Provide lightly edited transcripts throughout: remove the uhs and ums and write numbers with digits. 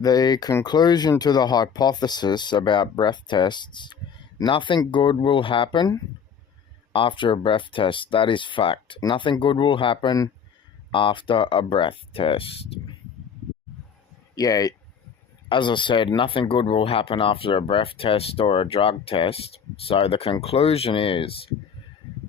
The conclusion to the hypothesis about breath tests: nothing good will happen after a breath test. That is fact. Nothing good will happen after a breath test. Yeah, as I said, nothing good will happen after a breath test or a drug test. So the conclusion is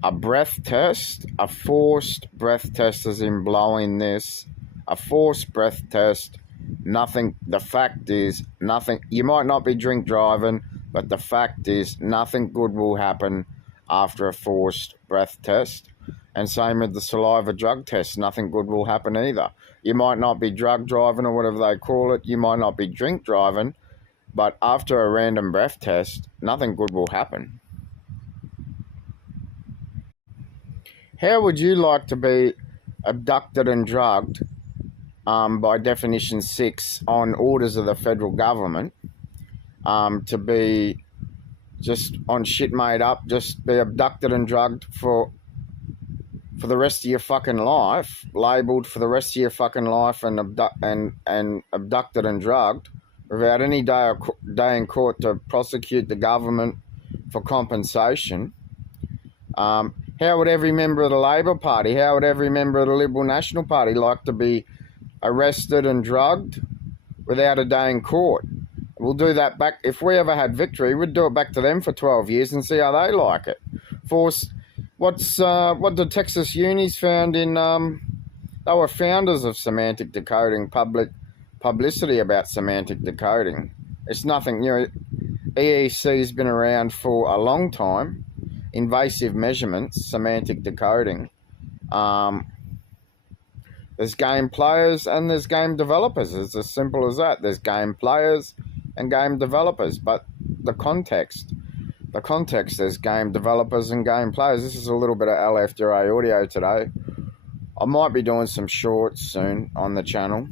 a breath test, a forced breath test, as in blowing this, a forced breath test, nothing, the fact is nothing, you might not be drink driving, but the fact is nothing good will happen after a forced breath test. And same with the saliva drug test, nothing good will happen either. You might not be drug driving or whatever they call it, you might not be drink driving, but after a random breath test, nothing good will happen. How would you like to be abducted and drugged by definition 6 on orders of the federal government, to be just on shit made up, just be abducted and drugged for the rest of your fucking life, labelled for the rest of your fucking life, and abducted and drugged without any day in court to prosecute the government for compensation? How would every member of the Labor Party, how would every member of the Liberal National Party like to be arrested and drugged without a day in court? We'll do that back. If we ever had victory, we'd do it back to them for 12 years and see how they like it. What the Texas unis found in, they were founders of semantic decoding, publicity about semantic decoding. It's nothing new. EEC's been around for a long time. Invasive measurements, semantic decoding. There's game players and there's game developers. It's as simple as that. There's game players and game developers, but the context, there's game developers and game players. This is a little bit of LFDRA audio today. I might be doing some shorts soon on the channel.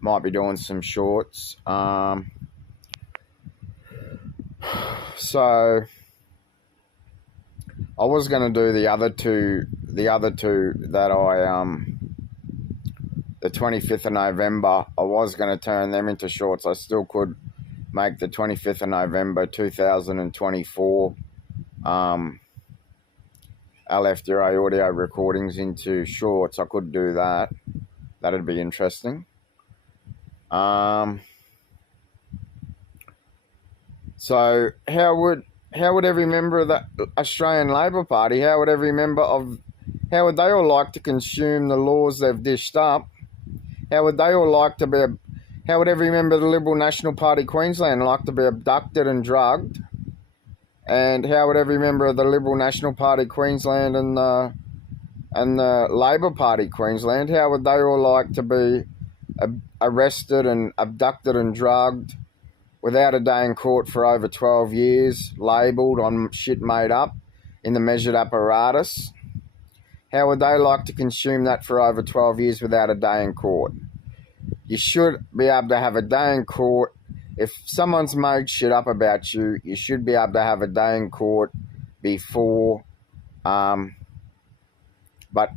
Might be doing some shorts. So I was going to do the other two that the 25th of November, I was going to turn them into shorts. I still could make the 25th of November 2024 LFDRA audio recordings into shorts. I could do that. That'd be interesting. So how would every member of the Australian Labor Party, how would they all like to consume the laws they've dished up? How would they all like to be, how would every member of the Liberal National Party Queensland like to be abducted and drugged? And how would every member of the Liberal National Party Queensland and the Labor Party Queensland, how would they all like to be arrested and abducted and drugged without a day in court for over 12 years, labelled on shit made up in the measured apparatus? How would they like to consume that for over 12 years without a day in court? You should be able to have a day in court. If someone's made shit up about you, you should be able to have a day in court before. But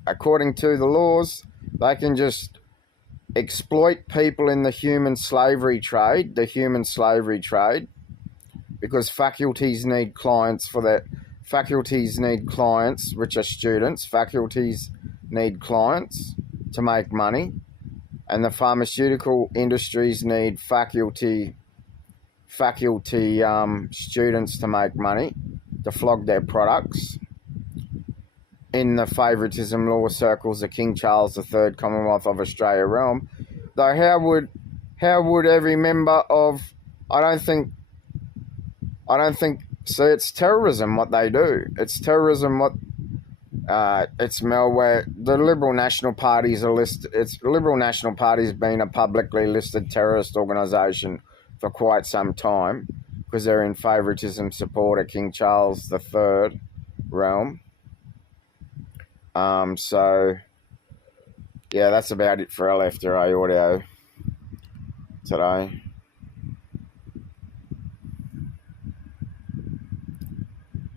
according to the laws, they can just exploit people in the human slavery trade, because faculties need clients for that. Faculties need clients, which are students. Faculties need clients to make money. And the pharmaceutical industries need faculty students to make money, to flog their products. In the favouritism law circles of King Charles III Commonwealth of Australia realm. Though how would every member of, I don't think, see, it's terrorism what they do. It's terrorism what, it's malware. The Liberal National Party's Liberal National Party's been a publicly listed terrorist organisation for quite some time because they're in favouritism support of King Charles III realm. So yeah, that's about it for LFDRA audio today.